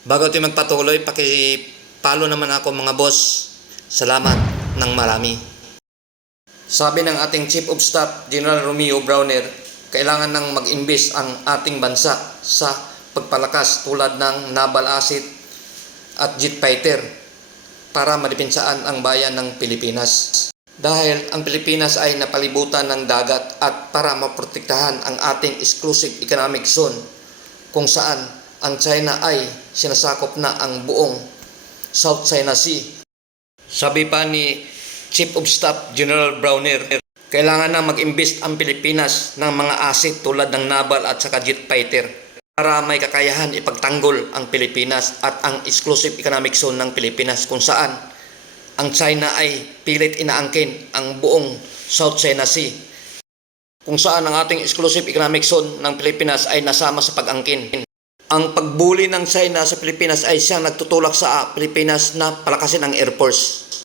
Bago tayo magpatuloy, pakipalo naman ako mga boss. Salamat ng marami. Sabi ng ating Chief of Staff, General Romeo Browner, kailangan nang mag-invest ang ating bansa sa pagpalakas tulad ng naval asset at jet fighter para madipinsaan ang bayan ng Pilipinas. Dahil ang Pilipinas ay napalibutan ng dagat at para maprotektahan ang ating exclusive economic zone kung saan ang China ay sinasakop na ang buong South China Sea. Sabi pa ni Chief of Staff General Browner, kailangan na mag-invest ang Pilipinas ng mga asset tulad ng naval at saka jet fighter para may kakayahan ipagtanggol ang Pilipinas at ang exclusive economic zone ng Pilipinas kung saan ang China ay pilit inaangkin ang buong South China Sea kung saan ang ating exclusive economic zone ng Pilipinas ay nasama sa pag-angkin. Ang pagbuli ng China sa Pilipinas ay siyang nagtutulak sa Pilipinas na palakasin ang Air Force.